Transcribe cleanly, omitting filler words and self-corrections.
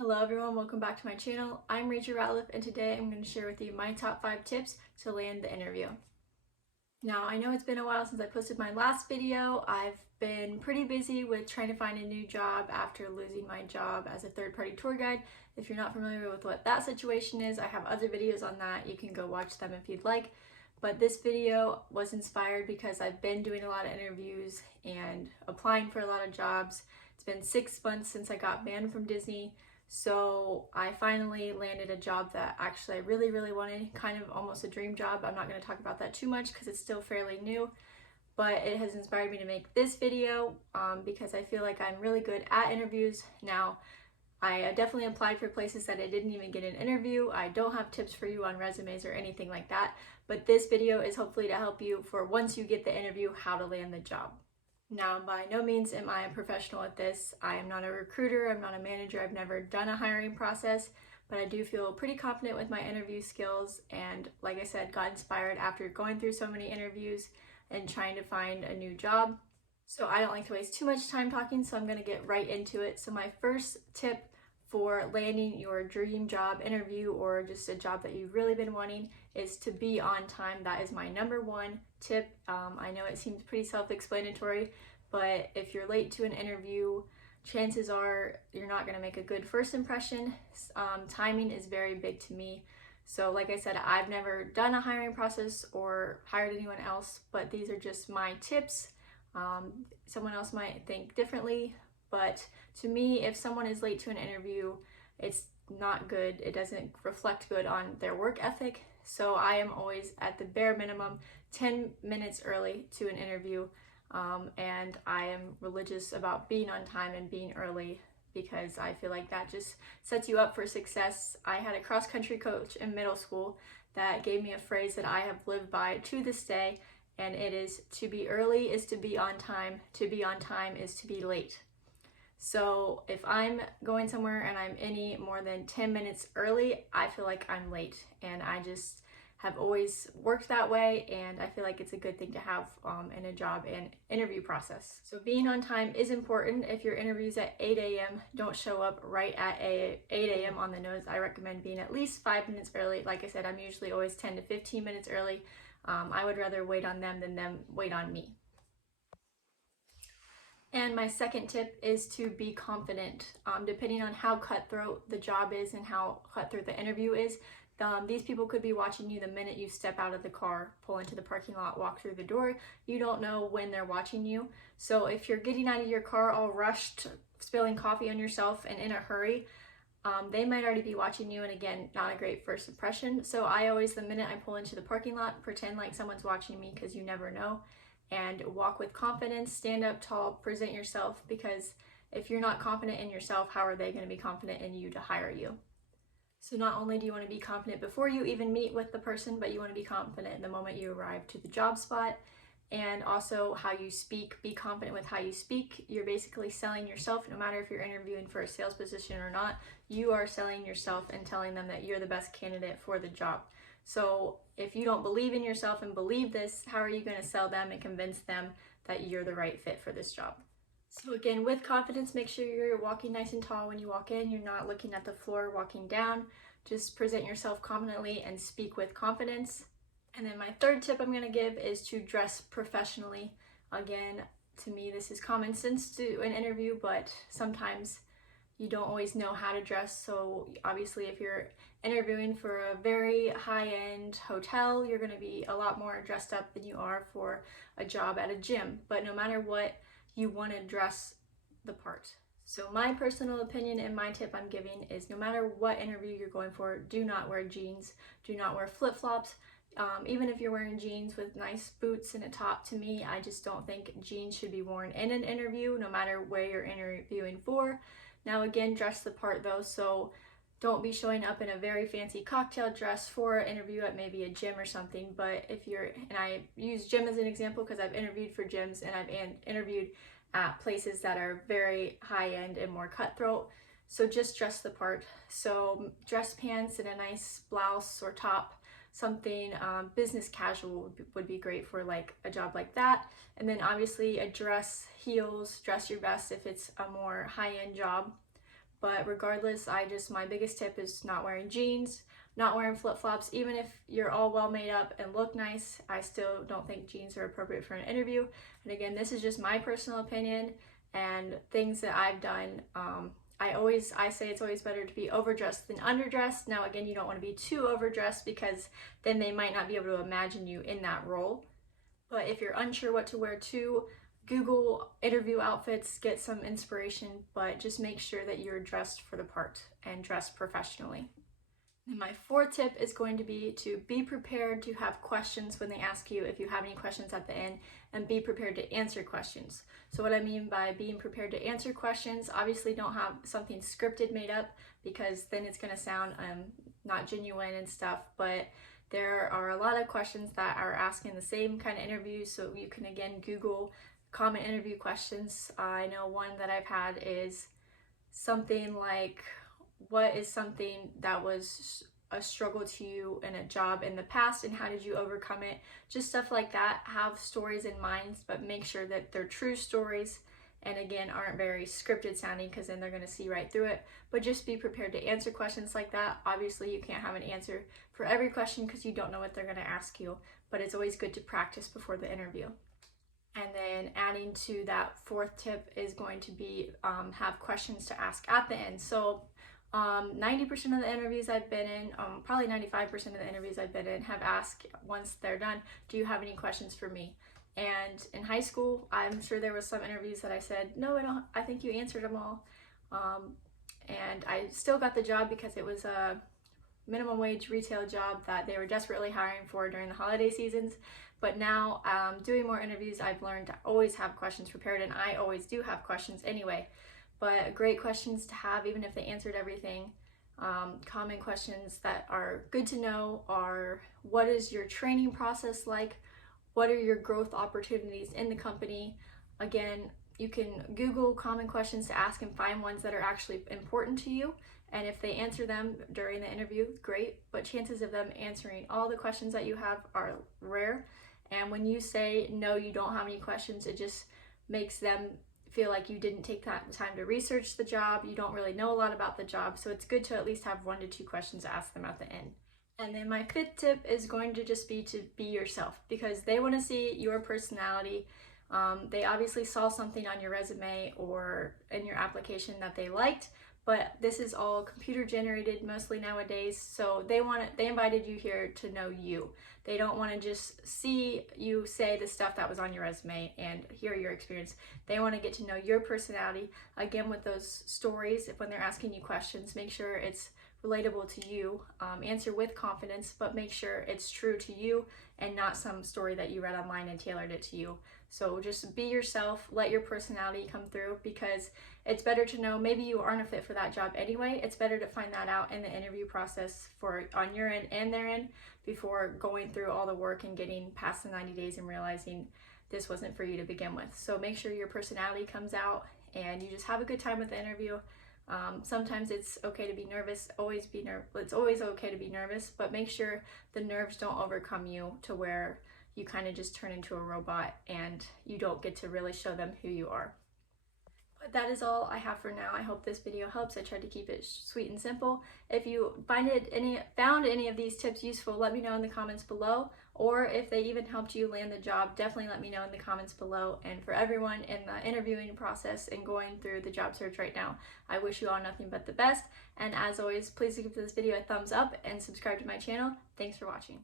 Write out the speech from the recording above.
Hello everyone, welcome back to my channel. I'm Rachel Ratliff and today I'm going to share with you my top 5 tips to land the interview. Now I know it's been a while since I posted my last video. I've been pretty busy with trying to find a new job after losing my job as a third-party tour guide. If you're not familiar with what that situation is, I have other videos on that. You can go watch them if you'd like. But this video was inspired because I've been doing a lot of interviews and applying for a lot of jobs. It's been 6 months since I got banned from Disney. So I finally landed a job that actually I really wanted, kind of almost a dream job. I'm not going to talk about that too much because it's still fairly new, but it has inspired me to make this video because I feel like I'm really good at interviews. Now, I definitely applied for places that I didn't even get an interview. I don't have tips for you on resumes or anything like that, but this video is hopefully to help you for once you get the interview, how to land the job. Now, by no means am I a professional at this. I am not a recruiter, I'm not a manager, I've never done a hiring process, but I do feel pretty confident with my interview skills and, like I said, got inspired after going through so many interviews and trying to find a new job. So I don't like to waste too much time talking, so I'm going to get right into it. So my first tip for landing your dream job interview or just a job that you've really been wanting is to be on time. That is my number one tip. I know it seems pretty self-explanatory, but if you're late to an interview, chances are you're not going to make a good first impression. Timing is very big to me. So like I said, I've never done a hiring process or hired anyone else, but these are just my tips. Someone else might think differently, but to me, if someone is late to an interview, it's not good. It doesn't reflect good on their work ethic. So I am always at the bare minimum 10 minutes early to an interview. And I am religious about being on time and being early because I feel like that just sets you up for success. I had a cross-country coach in middle school that gave me a phrase that I have lived by to this day, and it is, to be early is to be on time is to be late. So if I'm going somewhere and I'm any more than 10 minutes early, I feel like I'm late, and I just have always worked that way, and I feel like it's a good thing to have in a job and interview process. So being on time is important. If your interview's at 8 a.m., don't show up right at 8 a.m. on the nose. I recommend being at least 5 minutes early. Like I said, I'm usually always 10 to 15 minutes early. I would rather wait on them than them wait on me. And my second tip is to be confident. Depending on how cutthroat the job is and how cutthroat the interview is, these people could be watching you the minute you step out of the car, pull into the parking lot, walk through the door. You don't know when they're watching you. So if you're getting out of your car all rushed, spilling coffee on yourself and in a hurry, they might already be watching you, and again, not a great first impression. So I always, the minute I pull into the parking lot, pretend like someone's watching me because you never know, and walk with confidence, stand up tall, present yourself, because if you're not confident in yourself, how are they going to be confident in you to hire you? So not only do you want to be confident before you even meet with the person, but you want to be confident the moment you arrive to the job spot. And also how you speak, be confident with how you speak. You're basically selling yourself. No matter if you're interviewing for a sales position or not, you are selling yourself and telling them that you're the best candidate for the job. So if you don't believe in yourself and believe this, how are you going to sell them and convince them that you're the right fit for this job? So again, with confidence, make sure you're walking nice and tall when you walk in. You're not looking at the floor walking down. Just present yourself confidently and speak with confidence. And then my third tip I'm going to give is to dress professionally. Again, to me, this is common sense to an interview, but sometimes you don't always know how to dress. So obviously if you're interviewing for a very high-end hotel, you're going to be a lot more dressed up than you are for a job at a gym. But no matter what, you want to dress the part. So my personal opinion and my tip I'm giving is no matter what interview you're going for, do not wear jeans, do not wear flip-flops. Even if you're wearing jeans with nice boots and a top, to me, I just don't think jeans should be worn in an interview, no matter where you're interviewing for. Now again, dress the part though, so don't be showing up in a very fancy cocktail dress for an interview at maybe a gym or something. But if you're, and I use gym as an example because I've interviewed for gyms and I've interviewed at places that are very high-end and more cutthroat, so just dress the part. So dress pants and a nice blouse or top, something business casual would be great for like a job like that. And then obviously a dress, heels, dress your best if it's a more high-end job. But regardless, my biggest tip is not wearing jeans, not wearing flip-flops. Even if you're all well made up and look nice, I still don't think jeans are appropriate for an interview. And again, this is just my personal opinion and things that I've done. I say it's always better to be overdressed than underdressed. Now again, you don't want to be too overdressed because then they might not be able to imagine you in that role. But if you're unsure what to wear too, Google interview outfits, get some inspiration, but just make sure that you're dressed for the part and dressed professionally. And my fourth tip is going to be prepared to have questions when they ask you if you have any questions at the end, and be prepared to answer questions. So what I mean by being prepared to answer questions, obviously don't have something scripted made up, because then it's going to sound not genuine and stuff, but there are a lot of questions that are asking the same kind of interviews, so you can again Google common interview questions. I know one that I've had is something like, what is something that was a struggle to you in a job in the past and how did you overcome it? Just stuff like that. Have stories in mind, but make sure that they're true stories and again aren't very scripted sounding, because then they're going to see right through it. But just be prepared to answer questions like that. Obviously you can't have an answer for every question because you don't know what they're going to ask you, but it's always good to practice before the interview. And then adding to that fourth tip is going to be have questions to ask at the end. So 90% of the interviews I've been in, probably 95% of the interviews I've been in, have asked once they're done, do you have any questions for me? And in high school, I'm sure there was some interviews that I said, no, I don't, I think you answered them all. And I still got the job because it was a minimum wage retail job that they were desperately hiring for during the holiday seasons. But now doing more interviews, I've learned to always have questions prepared, and I always do have questions anyway. But great questions to have, even if they answered everything. Common questions that are good to know are, what is your training process like? What are your growth opportunities in the company? Again, you can Google common questions to ask and find ones that are actually important to you. And if they answer them during the interview, great. But chances of them answering all the questions that you have are rare. And when you say, no, you don't have any questions, it just makes them feel like you didn't take that time to research the job. You don't really know a lot about the job. So it's good to at least have 1 to 2 questions to ask them at the end. And then my fifth tip is going to just be to be yourself, because they want to see your personality. They obviously saw something on your resume or in your application that they liked, but this is all computer generated mostly nowadays. So they invited you here to know you. They don't want to just see you say the stuff that was on your resume and hear your experience. They want to get to know your personality. Again, with those stories, when they're asking you questions, make sure it's relatable to you. Answer with confidence, but make sure it's true to you and not some story that you read online and tailored it to you. So just be yourself, let your personality come through, because it's better to know maybe you aren't a fit for that job anyway. It's better to find that out in the interview process on your end and their end before going through all the work and getting past the 90 days and realizing this wasn't for you to begin with. So make sure your personality comes out and you just have a good time with the interview. Sometimes it's okay to be nervous, it's always okay to be nervous, but make sure the nerves don't overcome you to where you kind of just turn into a robot and you don't get to really show them who you are. But that is all I have for now. I hope this video helps. I tried to keep it sweet and simple. If you found any of these tips useful, let me know in the comments below. Or if they even helped you land the job, definitely let me know in the comments below. And for everyone in the interviewing process and going through the job search right now, I wish you all nothing but the best. And as always, please give this video a thumbs up and subscribe to my channel. Thanks for watching.